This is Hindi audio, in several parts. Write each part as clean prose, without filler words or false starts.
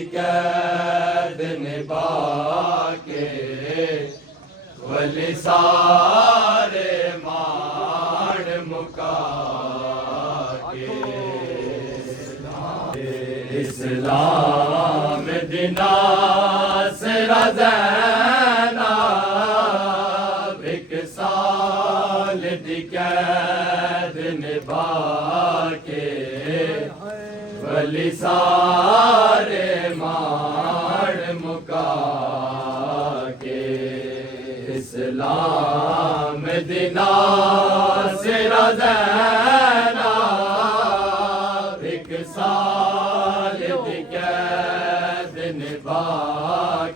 दी कैद निभा के वली सारे माण मुका के इस्लाम दिना सिरा ज़ैनब एक साल दी कैद निभा के वली सारे माण मुका के इस्लाम दिना सिरा ज़ैनब एक साल दी कैद निभा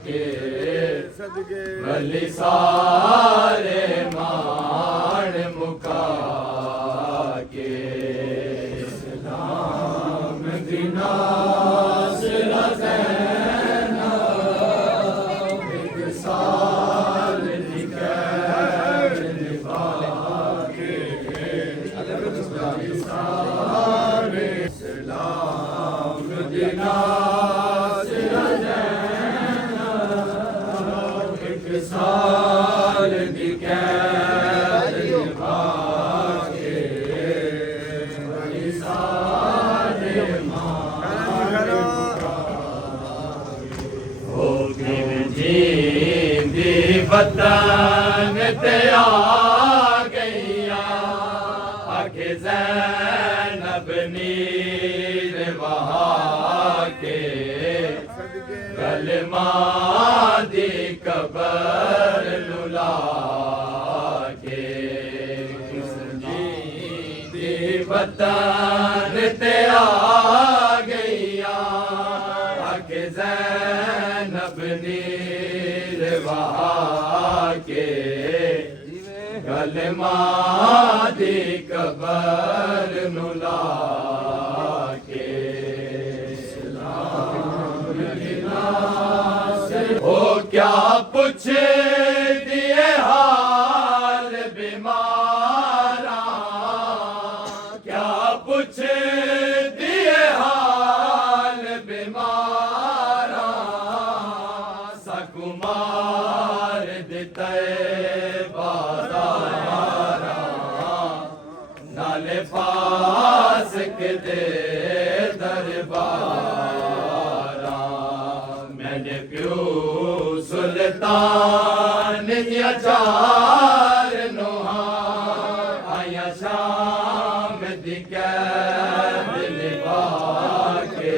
के वली सारे माण मुका के इस्लाम दिना सिरा ज़ैनब एक साल दी कैद निभा के वली सारे इस्लाम दिना सिरा ज़ैनब एक साल दी कैद निभा के वली सारे हो गिर जींदी वतन ते आ गईया आखे ज़ैनब नीर वहा के कलमा दी कबर लुला के जींदी वतन ते आ गईया आखे ज़ैनब नीर वहा के कलमा दी कबर नुला के इस्लाम दिना से हो क्या पूछ दिए हाल बीमारा क्या पूछ दिए हाल बीमारा सकुमार दिते बाजारा नाले पास के दे दरबारा मैंने प्यो सुल्तान दिया चार नोहा आया शाम दी कैद निभा के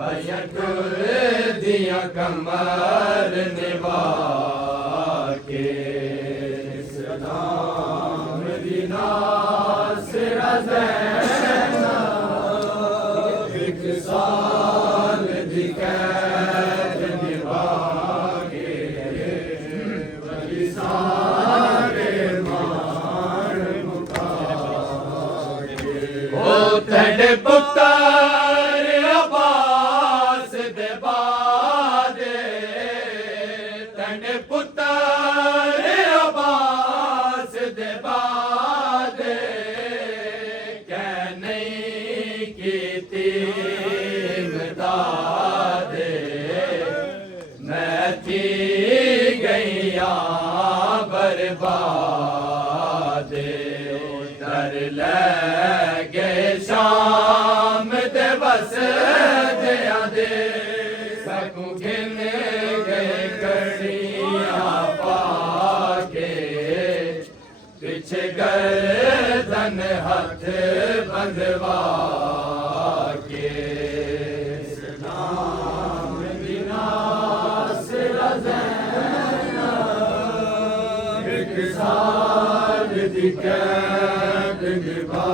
भैया टुर दिया कमर निभा के इस्लाम दिना सिरा ज़ैनब एक साल दी कैद निभा के वली सारे माण मुका के ओ तेरे पुत्र अब्बास दे बादे तेरे पुत्र अब्बास दे बादे कै नहीं कीती इमदादे मैं थी गईया बर्बादे डर लगे शाम दे बस दिया दे सकूं गिन गए कड़ियां पाके पीछे गर्दन हाथ बंधवा के इस्लाम दिना सिरा ज़ैनब एक साल दी कैद निभा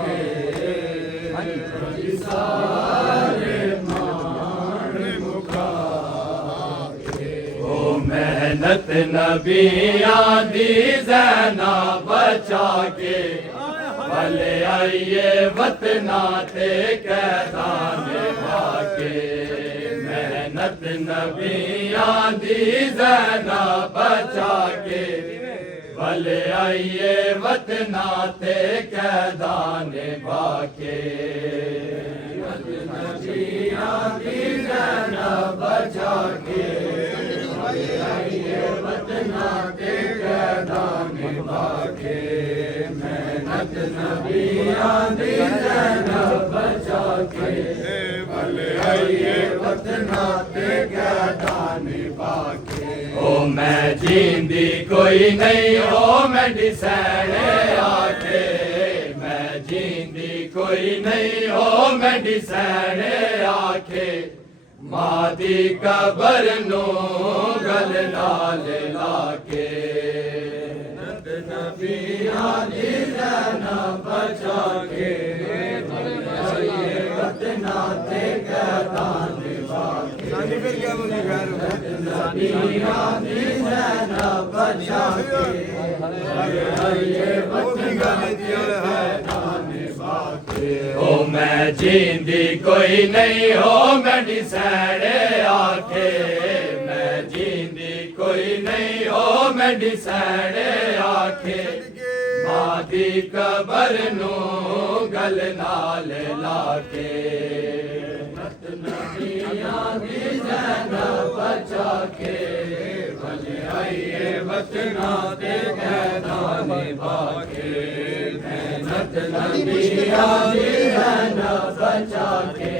के वली सारे माण मुका के ओ मेहनत नबियां दी ज़ैनब बचा के भले आइए वतना ते कैदान भाके मेहनत नबियां दी ज़ैनब बचा के भले आइए वतना ते कैदान भाके नबियां दी ज़ैनब बचा के वतना ते कैदां निभा के मेहनत नबियां दी ज़ैनब बचा के भले आइए वतना ते कैदां निभा के ओ मैं जींदी कोई नहीं ओ मैं डिसैने आके मैं जींदी कोई नहीं ओ मैं डिसैने आके मां दी कबर नू गल नाल लाके नबियां दी ज़ैनब बचा के वतना ते कैदां निभा के नबियां दी ज़ैनब बचा के वतना ते कैदां निभा के ओ मैं जींदी कोई नहीं हो मैं डिसैने आके मैं जींदी कोई नहीं हो मैं डिसैने आके मां दी कबर नू गल नाल लाके नबियां दी ज़ैनब बचा के भले आइए वतना ते कैदां निभा के मेहनत नबियां दी ज़ैनब बचा के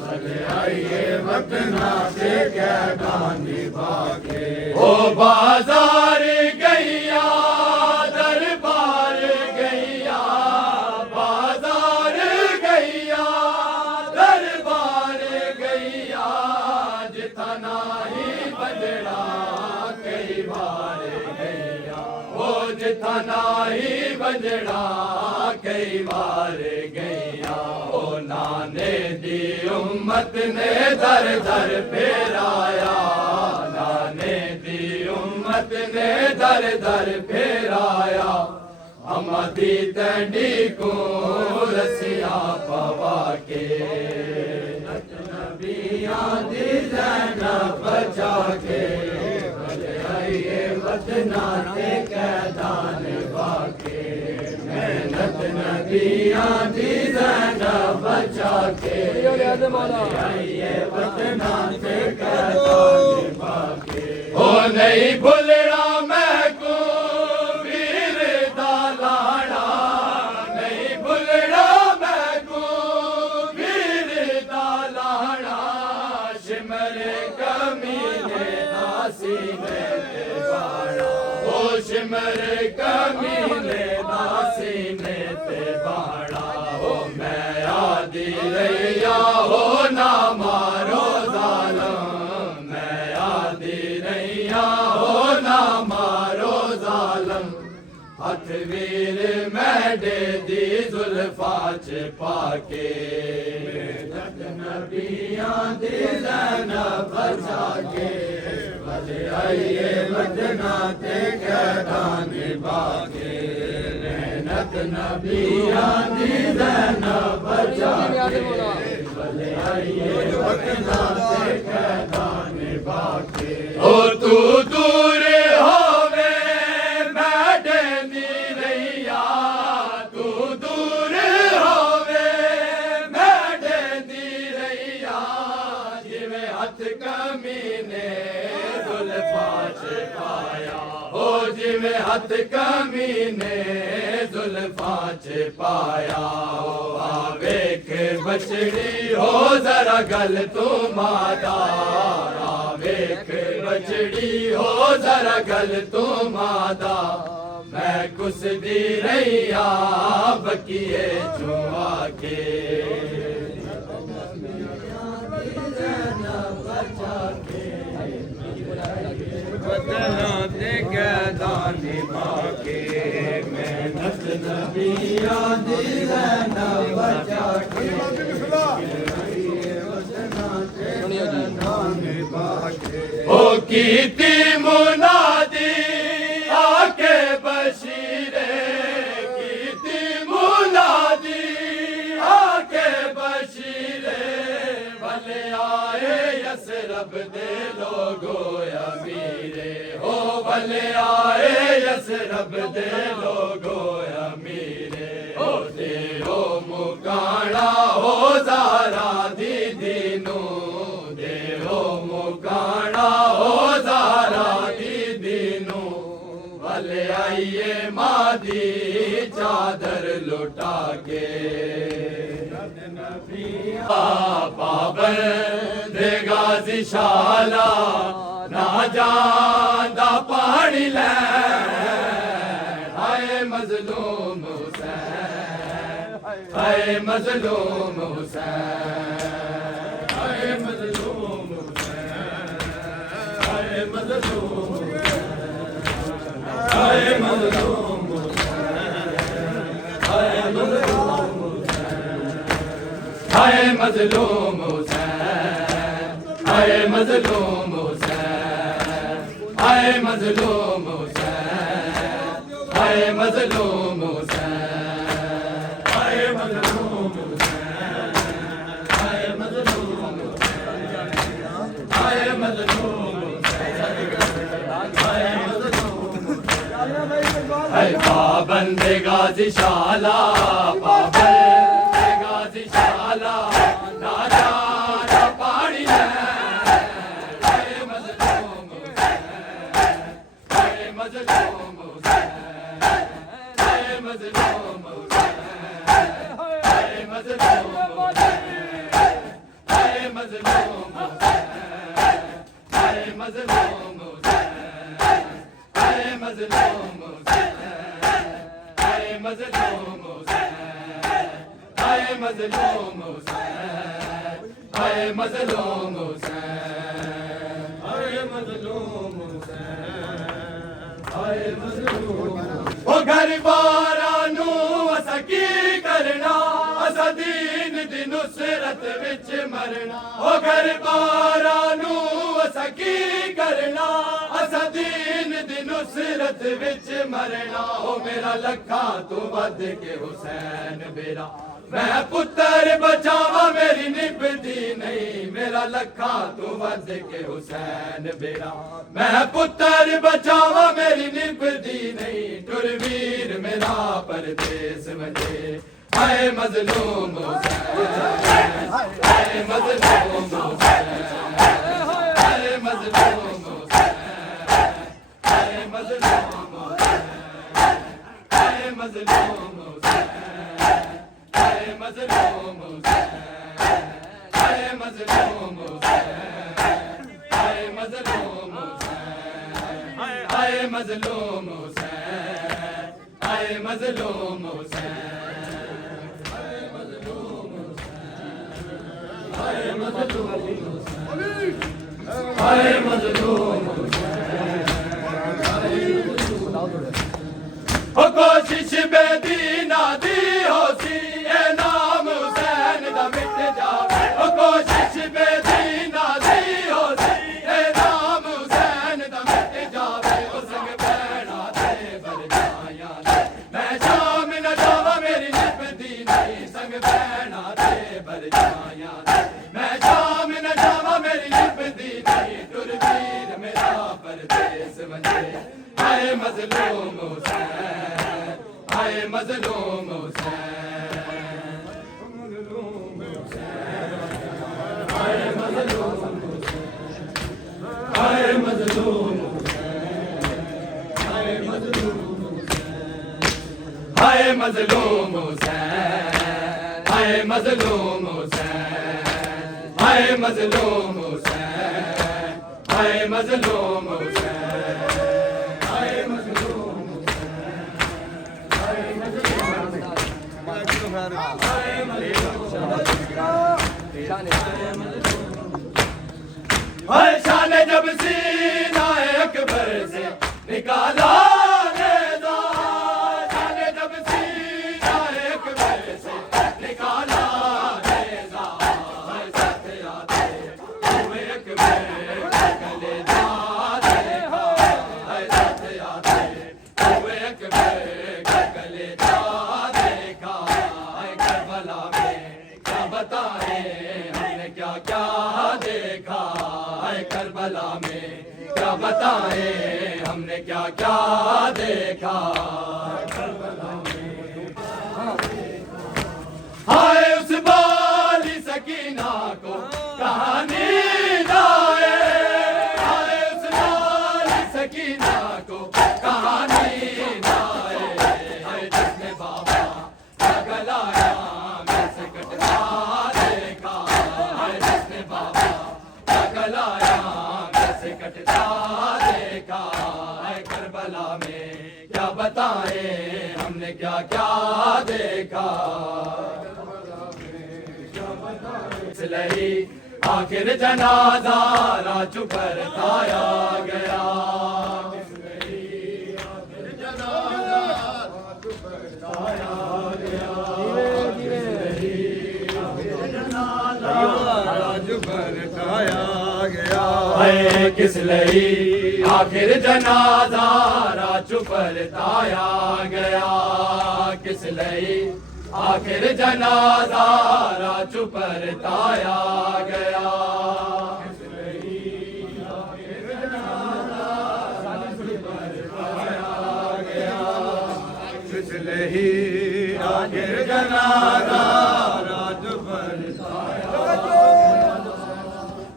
भले आइए वतना ते कैदां निभा के ओ बाजार गैया दरबार गैया बाजार गैया दरबार गैया जिथा नाही बजड़ा कई बार गैया ओ जिथा नाही बजड़ा कई बार गैया ओ नाने दी उम्मत ने दर दर फेराया नाने दी उम्मत ने दर दर फेराया अमदी तंडी को रसिया पवा के नबियां दी ज़ैनब बचा के भले आइए वतना ते कैदां निभा के मेहनत नबियां दी ज़ैनब बचा के भले आइए वतना ते कैदां निभा के ओ नहीं भुलना मैं को वीर दा लाड़ा नहीं भुलना मैं को वीर दा लाड़ा शिमर कमीने नासीने ते बाड़ा ओ शिमर कमीने नासीने ते बाड़ा ओ मैं आदि रैया हो ना मारो जालम मैं आदि रैया हो ना मारो जालम हथ वीर मैडे दी जुल्फा च पाके नबियां दी ज़ैनब बचा के भले आइए वतना ते कैदां निभा के मेहनत नबियां दी ज़ैनब बचा के भले आइए वतना ते कैदां निभा के ओ तू दूर होवे मैडे दी रैया तू दूर होवे मैडे दी रैया जिवें हथ कमीने जुल्फा च पाया ओ जिवें हथ कमीने जुल्फा च पाया ओ वेख बछड़ी हो जरा गल तू मादा वेख बछड़ी हो जरा गल तू मादा मैं कुछ दी रैया बकिए चुआ के वतना ते कैदां निभा के मेहनत नबियां दी ज़ैनब बचा के ओ कीती मुनादी आके बशीरे कीती मुनादी आके बशीरे भले आए यसरब दे लोगो अमीरे हो भले आए यसरब दे लोगो अमीरे हो दे हो मुकाना हो जारा दी दीन आइए मादी चादर लुटा के पाबंद गाजी शाला ना जांदा पानी ले हाय मजलूम हुसैन हाय मजलूम हुसैन हाय मजलूम हुसैन हाय मजलूम हाय मजलूम हाय मजलूम हाय मजलूम हुसैन हाय मजलूम हुसैन हाय मजलूम हुसैन हाय मजलूम हुसैन हाय मजलूम हुसैन हाय मजलूम हाय मजलूम हाय पाबंद गाजी शाला पाबंद गाजी शाला ना जाना पानी ले हाय मजलूम हुसैन हाय मजलूम हुसैन हाय मजलूम हुसैन हाय मजलूम हाय मजलूम हाय मजलूम हाय मजलूम हाय मजलूम हाय मजलूम हाय मजलूम हाय मजलूम हाय मजलूम ओ गरीबारा नू असा की करना असा दीन दी नुसरत विच मरना ओ गरीबारा नू असा की करना असा दीन दी नुसरत विच मरना ओ मेरा लखा तू वध के हुसैन बेरा मैं पुत्र बचावा मेरी निभदी नहीं मेरा लखा तू वध के हुसैन बेरा मैं पुत्र बचावा मेरी निभदी नहीं टुरवीर मेरा परदेस वजे हाय मजलूम हुसैन हाय मजलूम हुसैन हाय मजलूम हुसैन हाय मजलूम हाय मजलूम हाय मजलूम हाय मजलूम हाय मजलूम हाय मजलूम हाय मजलूम हाय मजलूम हाय मजलूम ओ कोशिश बेदीना दी होसी ए नाम हुसैन दा मिट जावे ओ कोशिश बेदीना दी होसी ए नाम हुसैन दा मिट जावे ओ संग बैठा ते बरजाया मैं शाम न जावा मेरी निभदी नहीं संग बैठा ते बरजाया मैं शाम न जावा मेरी निभदी नहीं टुरवीर मेरा परदेस वंजे हाय मजलूम हुसैन हाय मजलूम हुसैन हाय मजलूम हाय मजलूम हाय मजलूम हाय मजलूम हुसैन हाय मजलूम हुसैन हाय मजलूम हुसैन हाय मजलूम हुसैन हाय मजलूम हाय शान जब सीना अकबर से निकाला नेज़ा शान जब सीना अकबर से निकाला नेज़ा हाय साथ आते हुए अकबर गले जा देखा हाय साथ आते हुए अकबर गले जा देखा हाय करबला में क्या बताए हमने क्या क्या देखा हाय करबला में क्या बताए हमने क्या क्या देखा करबला में हाय उस बाली सकीना को कहानी लाए हाय उस बाली सकीना को कहानी क्या देखा है करबला में, क्या बताएं हमने क्या क्या देखा। इसलिए आखिर जनाजा राजू पर ताया गया। किस लई आखिर जनाजा राजू पर ताया गया। किस लई आखिर जनाजा राजू पर ताया गया। आखिर जनाजा राजू पर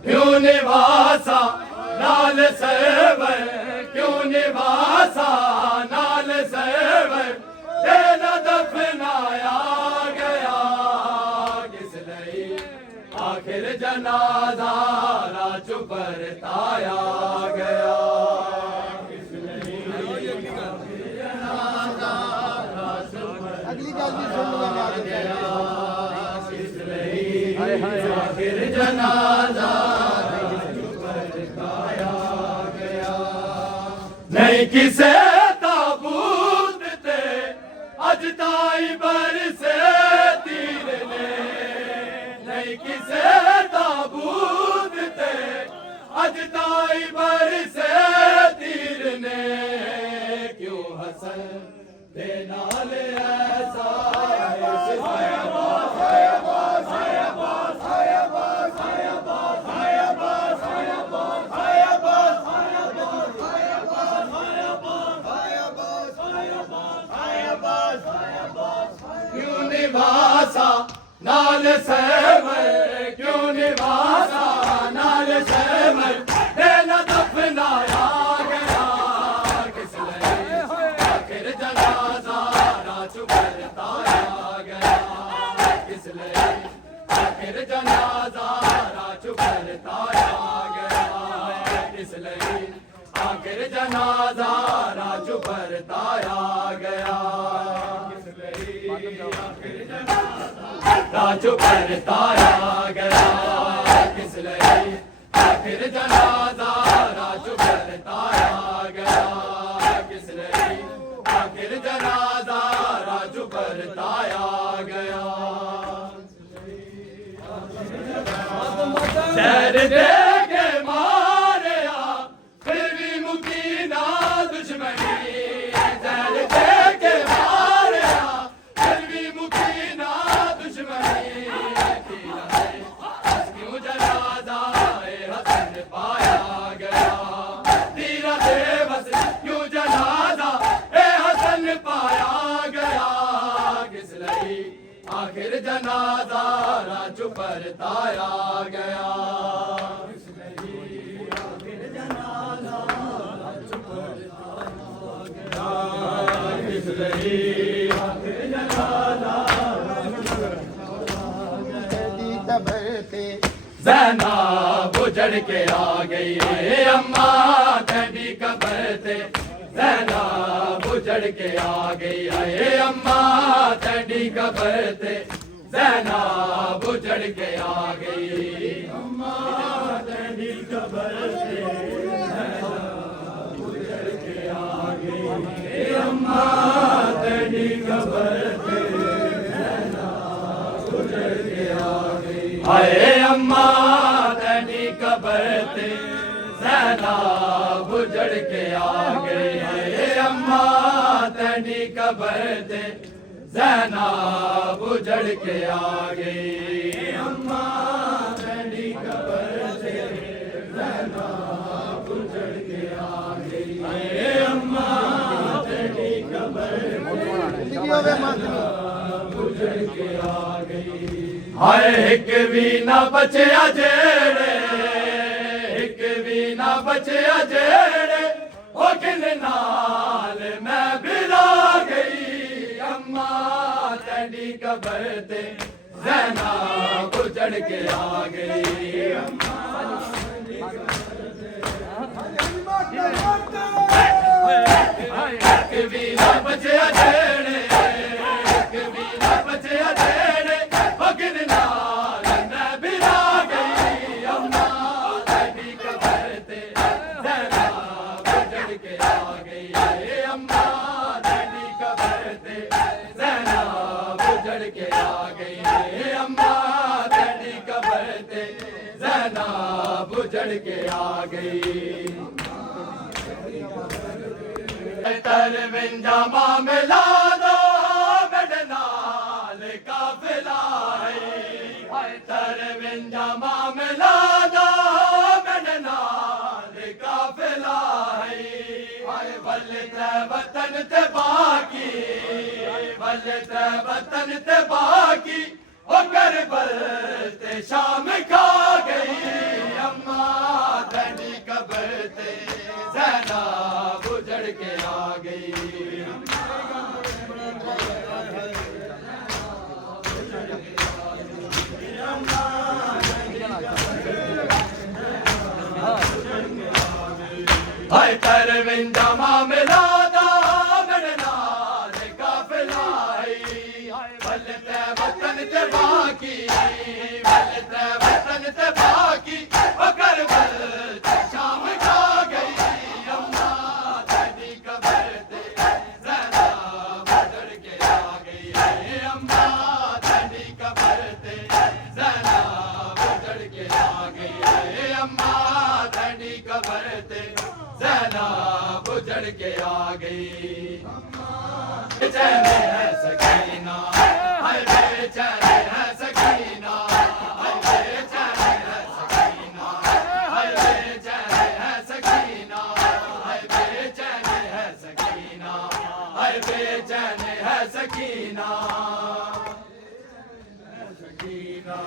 क्यों निवासा नाल सेवर, क्यों निवासा नाल सेवर, तेरा दफनाया गया। किस लई आखिर जनाजा राजू पर ताया गया। अगली गल भी सुन गया। आखिर जनाजा नहीं किसे ताबूत ते अज ताई बरसे तीर ने। नहीं किसे ताबूत ते अज ताई बरसे तीर ने। क्यों हसन दे नाल ऐसा क्यों निवासा नाल सेवर, क्यों निवासा नाल सेवर, तेरा दफनाया गया। किस लई आखिर जनाजा राजू पर ताया गया। किस लई आखिर जनाजा राजू पर ताया गया। किस लई आखिर जनाजा राजू पर ताया गया। राजू पर ताया गया। किस लई आखिर जनाजा राजू पर ताया गया। किस लई आखिर जनाजा राजू पर ताया गया। शहर दे के मारिया फिर भी मुकी ना दुश्मनी। शहर दे के मारिया फिर भी मुकी ना दुश्मनी। क्यों जनाजा हसन पाया गया। तीरा देवस क्यों जनाजा हसन पाया गया। किस लई आखिर जनाजा राजू पर ताया गया। किस लई आखिर जनाजा राजू पर ताया गया। किस लई आखिर जनाजा ज़ैनब उजड़ के आ गई अम्मा तेरी कब्र ते। ज़ैनब उजड़ के आ गई अम्मा तेरी कब्र ते। ज़ैनब उजड़ के आ गई अम्मा तेरी कब्र ते। ज़ैनब उजड़ के आ गई अम्मा तेरी कब्र ते। ज़ैनब उजड़ के आ गई हाय अम्मा तेरी कब्र ते। ज़ैनब उजड़ के आ गई हाय अम्मा तेरी कब्र ते। ज़ैनब उजड़ के आ गई अम्मा तेरी कब्र ते। ज़ैनब उजड़ के आ गई हाय अम्मा तेरी कब्र ते। उजड़ के आ गई हाय एक भी ना बचया जेड़े। एक भी ना बचया जेड़े ओ किन नाल मैं बिला गई अम्मा तेरी कब्र ते। ज़ैनब उजड़ के आ गई अम्मा तेरी कब्र ते। एक भी ना बचया जेड़े एक भी ना बचया जेड़े बगन नाल मैं बिरा गई अम्मा तेरी कबर ते जरा बुझड़ के आ गई ए अम्मा तेरी कबर ते जरा बुझड़ के आ गई ए अम्मा तेरी कबर ते जरा बुझड़ के आ गई तरविंजा मामला दो मेरे नाल काफिला है तरविंजा मामला दो मेरे नाल काफिला है बल्ले ते वतन ते बाकी बल्ले ते वतन ते बाकी ओ करबल ते शाम खा गई अम्मा तेरी कबर ते ज़ैना बुझड़ के आ गई हाय तरविंजा मामला दा मेरे नाल काफिला है बल्ले ते वतन ते बाकी बल्ले ते वतन ते बाकी ओ करबल ते शाम खा गई अम्मा तेरी कबर ते ज़रा बुझड़ के आ गई अम्मा तेरी कबर ते ज़रा बुझड़ के आ गई अम्मा तेरी कबर ते ज़रा बुझड़ के आ गई बेचैन है सकीना हाय बेचैन है सकीना हाय बेचैन है सकीना हाय बेचैन है सकीना हाय बेचैन है सकीना हाय बेचैन है सकीना सकीना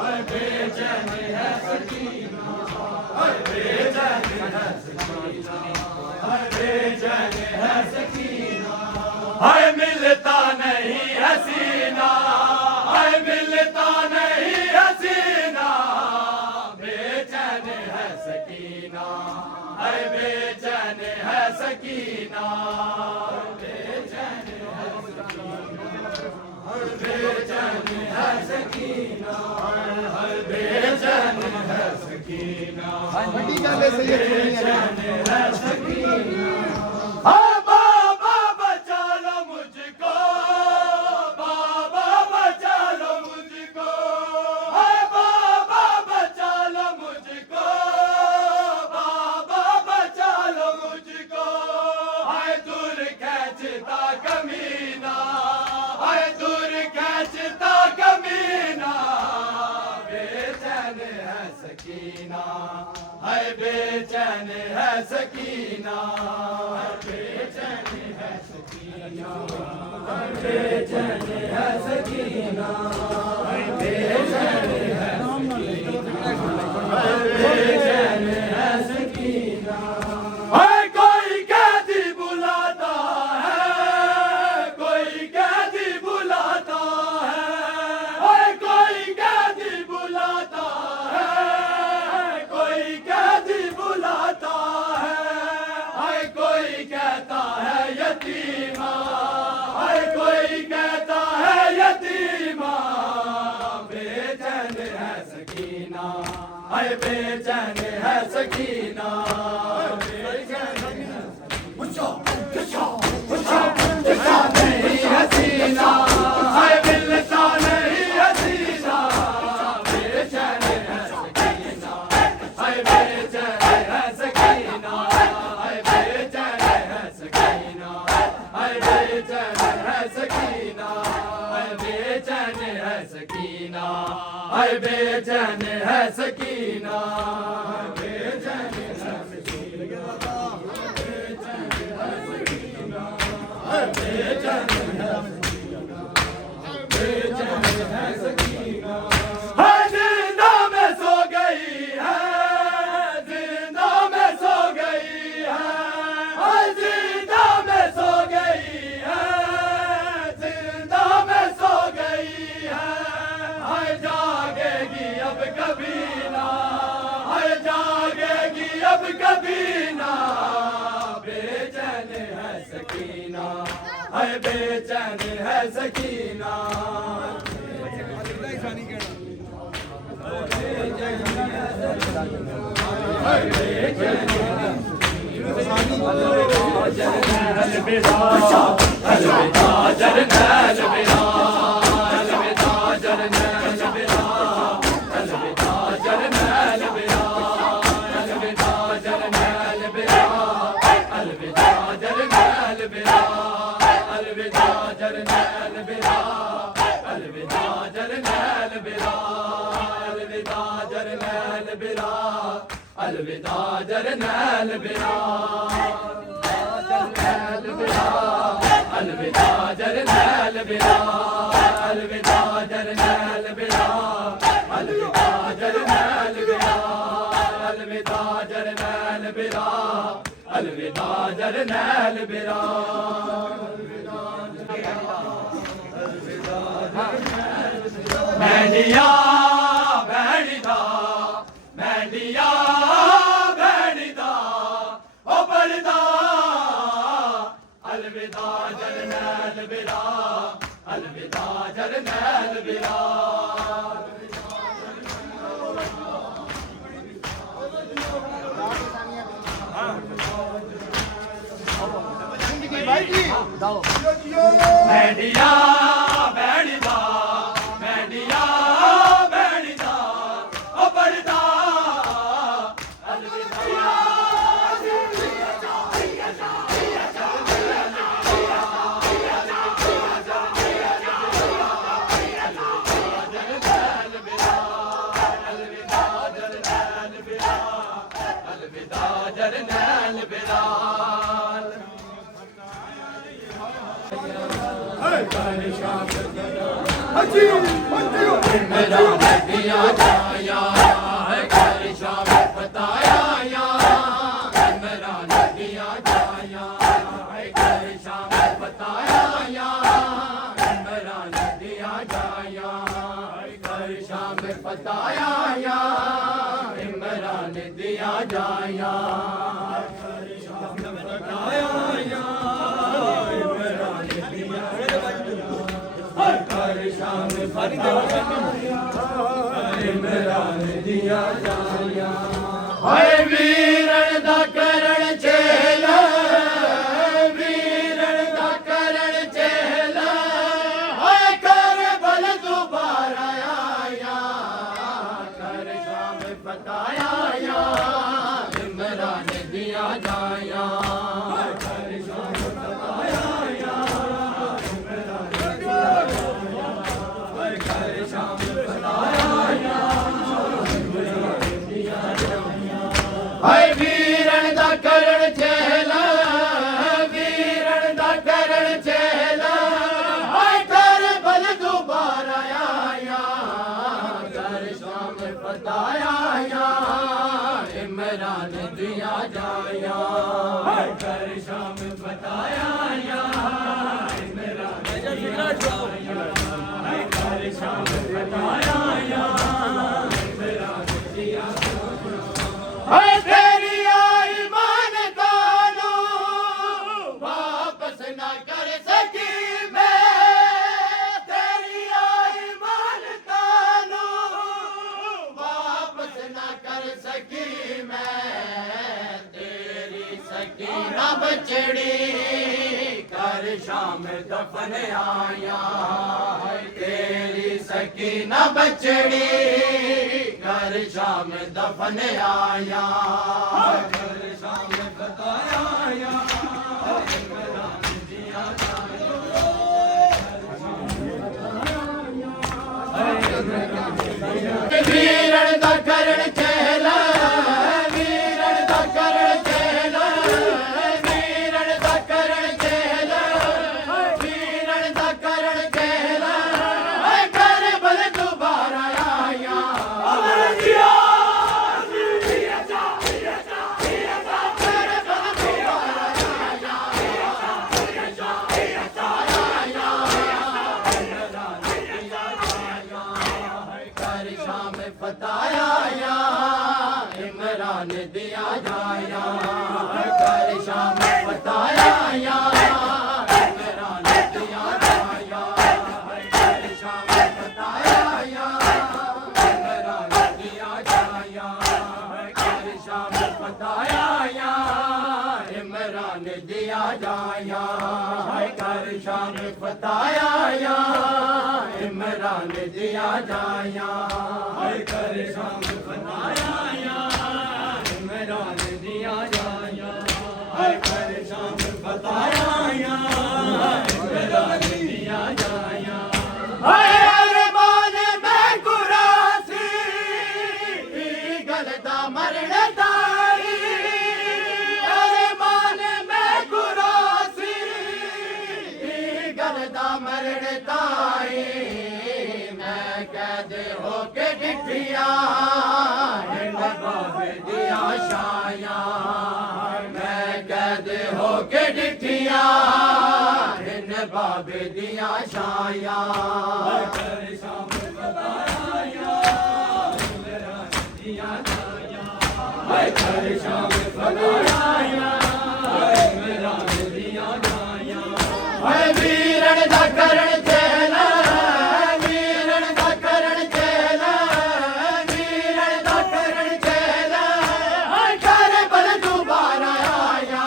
हाय बेचैन है सकीना हाय बेचैन है सकीना हाय बेचैन है सकीना हाय मिलता नहीं हसीना हाय मिलता नहीं हसीना बेचैन है सकीना हाय बेचैन है सकीना बेचैन है सकीना बेचैन है सकीना हाय बेचैन है सकीना बड़ी गल है सैयद बेचैन है सकीना हाँ बाबा बचा लो मुझको बाबा बचा लो मुझको हाय बाबा बचा लो मुझको बाबा बचा लो मुझको हाय दूर खींचता कमीना हाय दूर खींचता कमीना बेचैन है सकीना हाय बेचैन है सकीना बेचैन है सकीना बेचैन है सकीना बेचैन है बेचैन है सकीना हाय कोई कैदी बुलाता है कोई कैदी बुलाता है हाय कोई कैदी बुलाता है कोई कैदी बुलाता है हाय कोई कहता है यतीमा हाय कोई कहता है यतीमा बेचैन है सकीना हाय बेचैन है सकीना बेचैन है पूछो पूछो पूछो पूछो नहीं हसीना हाय मिलता नहीं हसीना बेचैन है सकीना हाय बेचैन है सकीना हाय बेचैन है सकीना हाय बेचैन है सकीना हाय बेचैन है सकीना हाय बेचैन है सकीना बेचैन है सकीना बेचैन है बेचैन है सकीना हाय जिंदा में सो गई है जिंदा में सो गई है हाय जिंदा में सो गई है जिंदा में सो गई है हाय जागेगी अब कभी ना हाय जागेगी अलविदा जरनैल बिरा अलविदा जरनैल बिरा अलविदा जरनैल बिरा अलविदा जरनैल बिरा अलविदा जरनैल बिरा अलविदा जरनैल बिरा मैंडिया बैणिदा मैंडिया बैणिदा ओ बड़दा अलविदा जरनैल बिरा अलविदा जरनैल बिरा भाई जी मैंडिया बैणिदा मैंडिया बैणिदा ओ बड़दा जरनैल बिरा मेरा नदिया जाया है घर शाम बताया या मेरा नदिया जाया है घर शाम बताया या मेरा नदिया जाया है घर शाम बताया या मेरा नदिया जाया घर शाम बताया या मेरा नदिया हर शाम मेरा दिया जाया हाय वीरण दा करण चेला वीरण दा करण चेला हाय कर बल दोबारा आया कर शाम बताया या मेरा दिया जाया कर शाम बताया या हाय वीरण दा करण चेला वीरण दा करण चेला हाय कर बल दोबारा आया कर शाम बताया या इमरान दिया जाया कर शाम बताया या इमरान दिया जाया कर शाम बताया या इमरान दिया हाय तेरी आई मान कानू वापस ना कर सकी मैं तेरी आई मान कानू वापस ना कर सकी मैं तेरी सकीना बचड़ी कर शाम दफन आया तेरी सकीना बचड़ी कर शाम दफन आया कर शाम बताया या वीरण दा करण चेला वीरण दा करण चेला वीरण दा करण चेला वीरण दा करण चेला कर बल दोबारा आया बताया या इमरान दिया जाया कर शाम बताया या इमरान दिया जाया कर शाम बताया या इमरान दिया जाया शाम फताया इमरान दिया जाया है कर शाम फताया इमरान दिया जाया है कर शाम फताया इमरान दिया जाया है कर शाम फताया इमरान दिया जाया हाय अरमान में कुरासी गलता मरण ताई अरमान में कुरासी गलता मरण ताई मैं कैद होके डिठिया बाबे दिया शाया मैं कैद होके डिठिया बाबे दिया शाया कर शाम फताया इमरान दिया जाया कर शाम फताया इमरान दिया जाया वीरण दा करण चेला वीरण दा करण चेला वीरण दा करण चेला कर बल दोबारा आया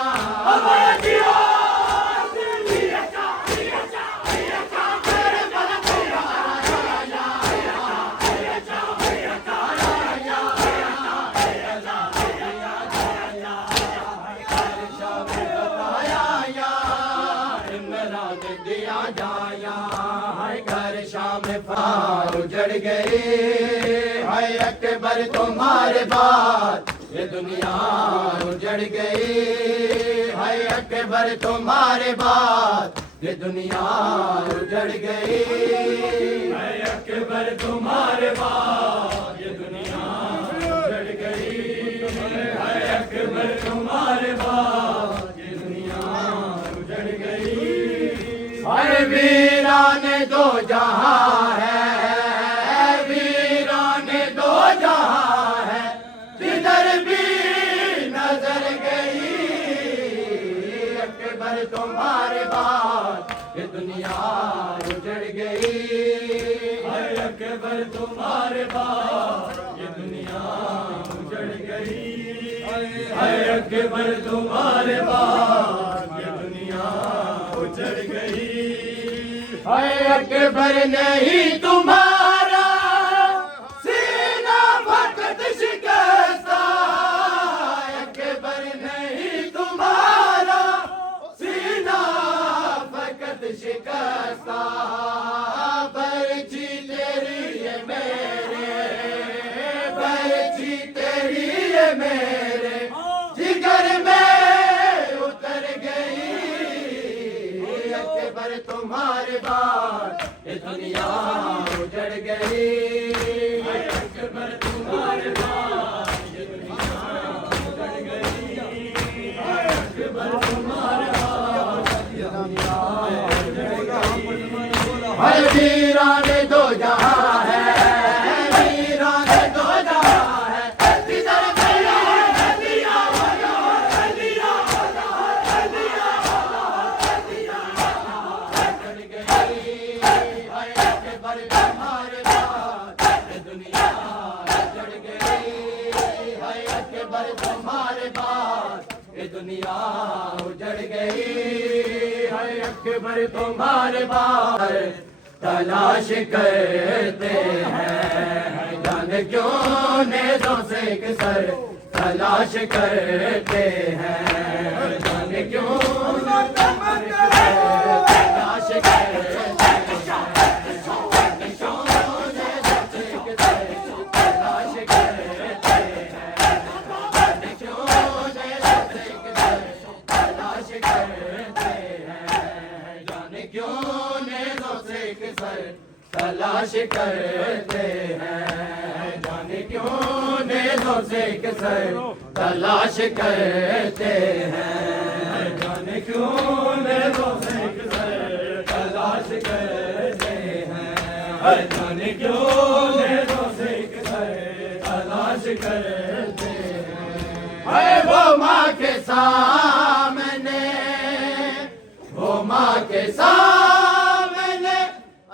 दिया जाया है घर शाम फार उजड़ गई है अकबर तुम्हारे बाद ये दुनिया उजड़ गई है अकबर तुम्हारे बाद ये दुनिया उजड़ गई है अकबर तुम्हारे बाद ये दुनिया उजड़ गई है अकबर तुम्हारे बाद ये दुनिया उजड़ गई अरे वीरान दो जहां है वीरान दो जहां है जिधर भी नजर गई अकबर तुम्हारे बाद ये दुनिया उजड़ गई अरे अकबर तुम्हारे बाद ये दुनिया उजड़ गई अरे अकबर तुम्हारे बाद ये दुनिया उजड़ गई है अकबर नहीं तुम्हारा सीना फकत शिकस्ता अकबर नहीं तुम्हारा सीना फकत शिकस्ता बर्ची तेरी ये मेरे बर्ची तेरी ये मेरे जिगर में उतर गई अकबर तुम्हारे बाद ये दुनिया उजड़ गई अकबर तुम्हारे बाद ये दुनिया उजड़ गई अकबर तुम्हारे बाद ये दुनिया उजड़ गई हर वीरान दो जहां है वीरान दो जहां है जिधर गया दिया दिया दिया अकबर तुम्हारे बाद ये दुनिया उजड़ गई है अकबर तुम्हारे बाद ये दुनिया उजड़ गई है अकबर तुम्हारे बाद तलाश करते हैं जाने क्यों नेज़ों से सर तलाश करते हैं जाने क्यों तलाश करते हैं तलाश करते हैं जाने क्यों नेज़ों से किसर तलाश करते हैं जाने क्यों नेज़ों से किसर तलाश करते हैं जाने क्यों नेज़ों से किसर तलाश करते हैं वो माँ के सामने वो माँ के सामने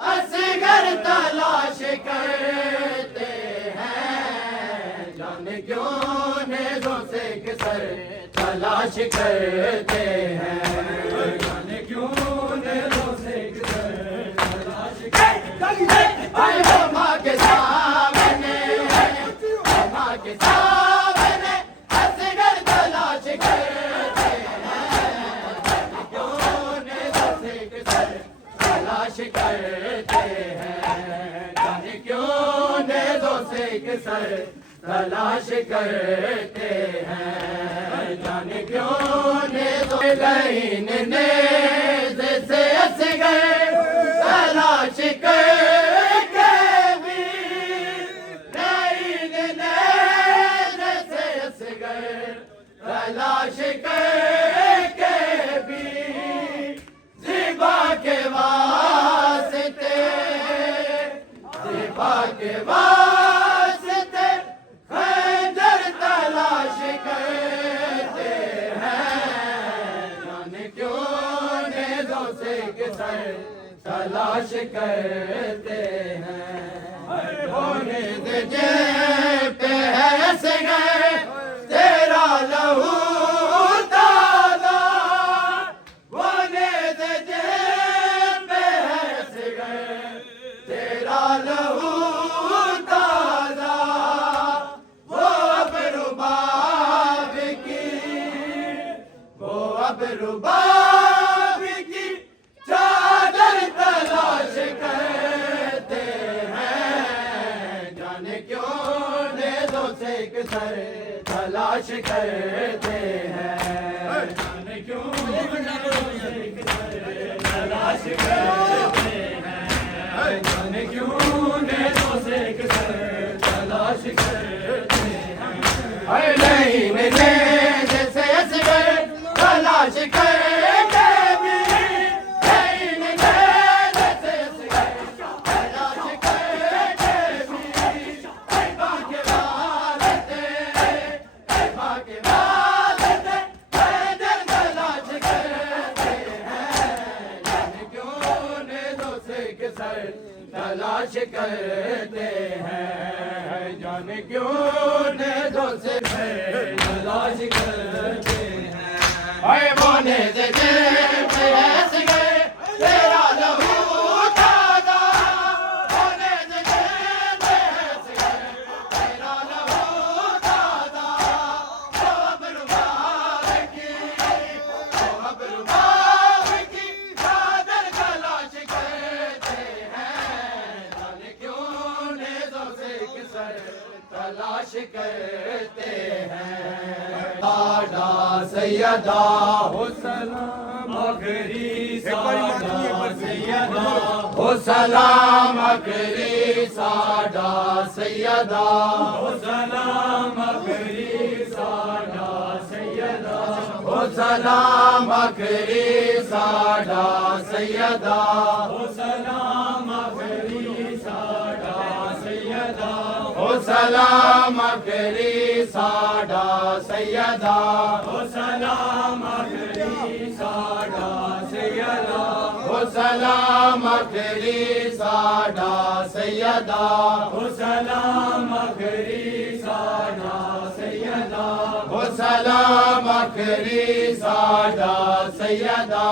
असगर तलाश करते हैं जाने क्यों क्यों नेज़ों से किसर तलाश करते हैं, जाने क्यों नेज़ों से किसर तलाश करते हैं। आए हो माँ के सामने, माँ के सामने असगर तलाश करते हैं, क्यों नेज़ों से किसर तलाश करते हैं, जाने क्यों नेज़ों से किसर तलाश करते हैं, जाने क्यों नेज़ों गईन नेज़ से असगर तलाश करके भी, गईन नेज़ से असगर तलाश करके भी, ज़िबा के वास्ते, ज़िबा के वास्ते खंजर तलाश करते हैं, जाने क्यों नेज़ों से किसर तलाश करते हैं। होने दे जेब पे है असगर तेरा लहू ताज़ा, होने दे जेब पे है असगर तेरा लहू ताज़ा, वो अब रुबाब की, वो अब रुबाब की चादर तलाश करते हैं, जाने क्यों नेज़ों से किसर तलाश करते हैं, जाने क्यों नेज़ों से किसर तलाश करते हैं, जाने क्यों नेज़ों से किसर तलाश करते हैं। अरे नहीं नेज़ से असगर तलाश करके भी, नहीं नेज़ से असगर तलाश करके भी, तैबा के वास्ते, तैबा के वास्ते खंजर तलाश करते हैं, जाने क्यों नेज़ों से किसर तलाश करते हैं, जाने क्यों नेज़ों से तलाश करते हैं। अरे वो नेज़ जेब पे है असगर तेरा लहू ताज़ा, वो नेज़ जेब पे है असगर तेरा लहू ताज़ा, वो अब रुबाब की, वो अब रुबाब की चादर तलाश करते हैं, जाने क्यों नेज़ों से किसर तलाश करते हैं। साडा सैयदा हो सलाम आखिरी साडा सैयदा हो सलाम आखिरी साडा सैयदा हो सलाम आखिरी साडा सैयदा हो सलाम आखिरी साडा सैयदा हो सलाम आखिरी साडा सैयदा हो सलाम आखिरी साडा सैयदा हो सलाम आखिरी साडा सैयदा हो सलाम आखिरी साडा सैयदा हो सलाम आखिरी साडा सैयदा हो सलाम आखिरी साडा सैयदा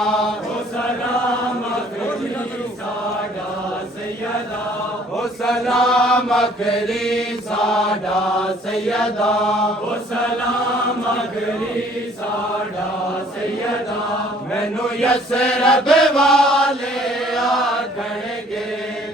हो सलाम आखिरी साडा सैयदा हो सलाम आखिरी साडा सैयदा हो सलाम आखिरी साडा सैयदा, मैनू यसरब वाले आखणगे,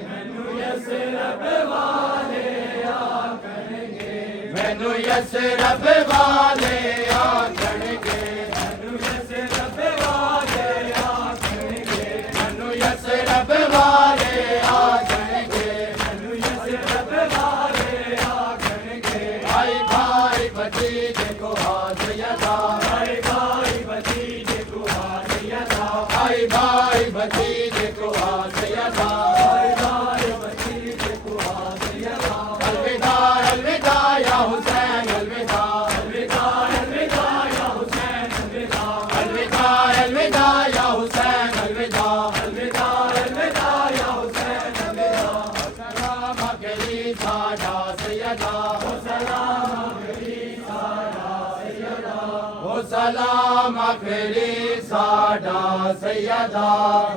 मैनू यसरब वाले आखणगे, मैनू यसरब वाले आखणगे, मैनू यसरब वाले आखणगे, मैनू यसरब वाले आखणगे, मैनू यसरब वाले आखणगे। भाई भाई भतीजे को हाथ यदा, भाई भाई भतीजे को हाथ यदा, भाई भाई भतीजे को हाथ यदा, भाई भाई भतीजे को हाथ यदा। अलविदा अलविदा या हुसैन अलविदा, अलविदा सलाम आखिरी साडा सैयदा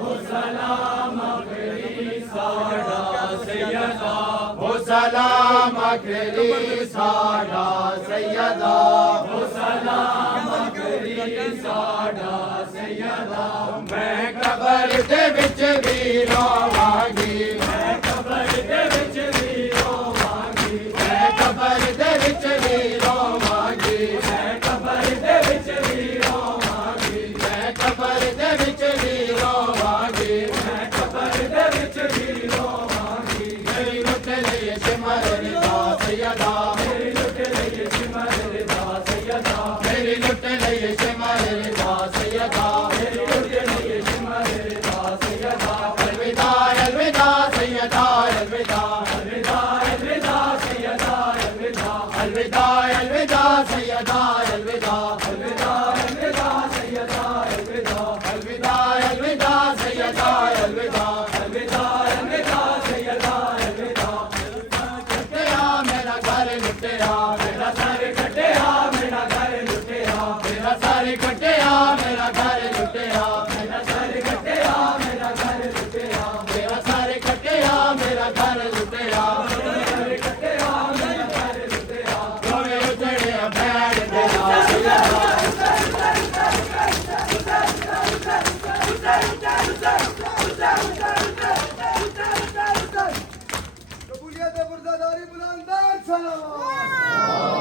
हो सलाम आखिरी साडा सैयदा हो सलाम आखिरी साडा सैयदा हो सलाम आखिरी साडा सैयदा मैं कबर दे विच भी रोवांगी मैं कबर दे विच भी रोवांगी मैं कबर दे विच भी रोवांगी मैं कबर दे विच भी रोवांगी मैं कबर दे विच भी रोवांगी मैं कबर दे विच भी रोवांगी मेरी लुट लिए सिमर रिदा सैयदा मेरी लुट लिए सिमर रिदा सैयदा मेरी लुट लिए सिमर रिदा सैयदा मेरी लुट लिए सिमर रिदा सैयदा अलविदा अलविदा सैयदा अलविदा अलविदा अलविदा सैयदा अलविदा अलविदा अलविदा सैयदा अलविदा अलविदा अलविदा सैयदा अलविदा अलविदा अलविदा सैयदा अलविदा अलविदा अलविदा सैयदा अलविदा कटिया मेरा घर लुटिया मेरा सर कटिया मेरा घर लुटिया मेरा सर कटिया मेरा घर लुटिया मेरा सर कटिया मेरा घर लुटिया मेरा सर कटिया मेरा घर लुटिया मेरा सर कटिया मेरा घर लुटिया गोरे उजड़े बैठ गया सैयदा कबूलियत बुरदादारी बुलंदार सलाम